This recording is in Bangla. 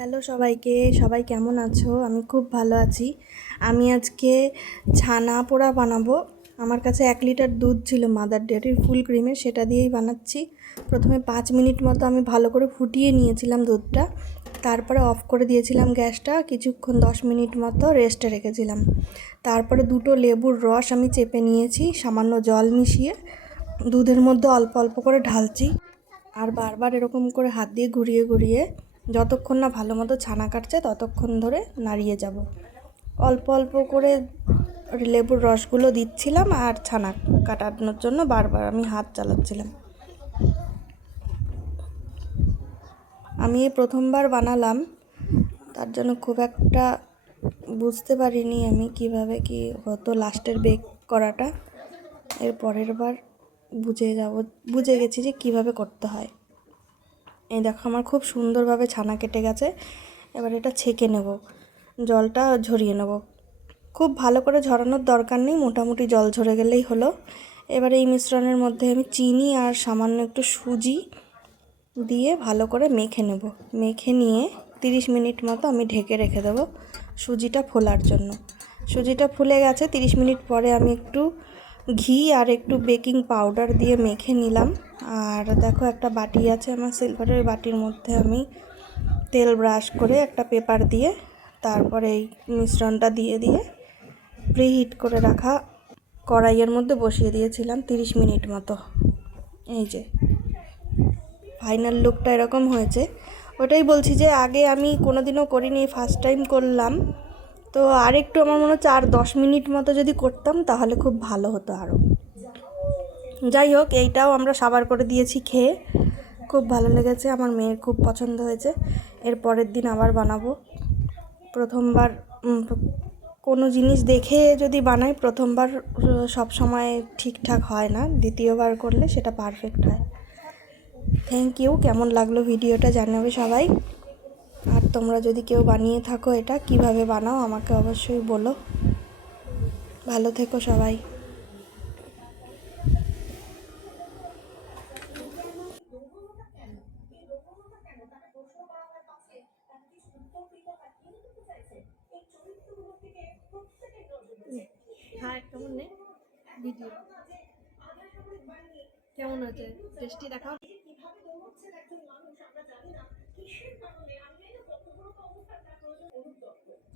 হ্যালো সবাইকে, সবাই কেমন আছো? আমি খুব ভালো আছি। আমি আজকে ছানা পোড়া বানাবো। আমার কাছে এক লিটার দুধ ছিল মাদার ডেয়ারির ফুল ক্রিমের সেটা দিয়েই বানাচ্ছি। প্রথমে পাঁচ মিনিট মতো আমি ভালো করে ফুটিয়ে নিয়েছিলাম দুধটা। তারপরে অফ করে দিয়েছিলাম গ্যাসটা। কিছুক্ষণ দশ মিনিট মতো রেস্টে রেখেছিলাম। তারপরে দুটো লেবুর রস আমি চেপে নিয়েছি, সামান্য জল মিশিয়ে। দুধের মধ্যে অল্প অল্প করে ঢালছি। আর বারবার এরকম করে হাত দিয়ে ঘুরিয়ে ঘুরিয়ে যতক্ষণ না ভালো মতো ছানা কাটছে, ততক্ষণ ধরে নাড়িয়ে যাব। অল্প অল্প করে লেবুর রসগুলো দিচ্ছিলাম আর ছানা কাটানোর জন্য বারবার আমি হাত চালাচ্ছিলাম। আমি প্রথমবার বানালাম, তার জন্য খুব একটা বুঝতে পারিনি আমি কীভাবে কি হতো লাস্টের বেক করাটা। এর পরের বার বুঝে যাব, বুঝে গেছি যে কীভাবে করতে হয়। এই দেখো আমার খুব সুন্দরভাবে ছানা কেটে গেছে। এবার এটা ছেঁকে নেব। জলটা ঝরিয়ে নেব। খুব ভালো করে ঝরানোর দরকার নেই, মোটামুটি জল ঝরে গেলেই হলো। এবার এই মিশ্রণের মধ্যে আমি চিনি আর সামান্য একটু সুজি দিয়ে ভালো করে মেখে নেব। মেখে নিয়ে তিরিশ মিনিট মতো আমি ঢেকে রেখে দেবো সুজিটা ফোলার জন্য। সুজিটা ফুলে গেছে, তিরিশ মিনিট পরে আমি একটু ঘি আর একটু বেকিং পাউডার দিয়ে মেখে নিলাম। আর দেখো একটা বাটি আছে আমার সিলভারের বাটির মধ্যে আমি তেল ব্রাশ করে একটা পেপার দিয়ে তারপরে এই মিশ্রণটা দিয়ে দিয়ে প্রিহিট করে রাখা কড়াইয়ের মধ্যে বসিয়ে দিয়েছিলাম তিরিশ মিনিট মতো। এই যে, ফাইনাল লুকটা এরকম হয়েছে। ওটাই বলছি যে আগে আমি কোনোদিনও করিনি, ফার্স্ট টাইম করলাম। তো আর একটু আমার মনে হচ্ছে আর দশ মিনিট মতো যদি করতাম, তাহলে খুব ভালো হতো আরও যাই হোক, এইটাও আমরা সাবার করে দিয়েছি খেয়ে। খুব ভালো লেগেছে, আমার মেয়ের খুব পছন্দ হয়েছে। এর পরের দিন আবার বানাবো। প্রথমবার কোনো জিনিস দেখে যদি বানাই, প্রথমবার সব সময় ঠিকঠাক হয় না। দ্বিতীয়বার করলে সেটা পারফেক্ট হয়। থ্যাংক ইউ কেমন লাগল ভিডিওটা জানাবে সবাই। তোমরা যদি কেউ বানিয়ে থাকো এটা কীভাবে বানাও আমাকে অবশ্যই বলো। ভালো থেকো সবাই। হ্যাঁ কেমন নেই। ভিডিও। কেমন আছে টেস্টি দেখাও। একজন এএসআই পলিগ্রাফ টেস্ট হয়েছে তো সমস্ত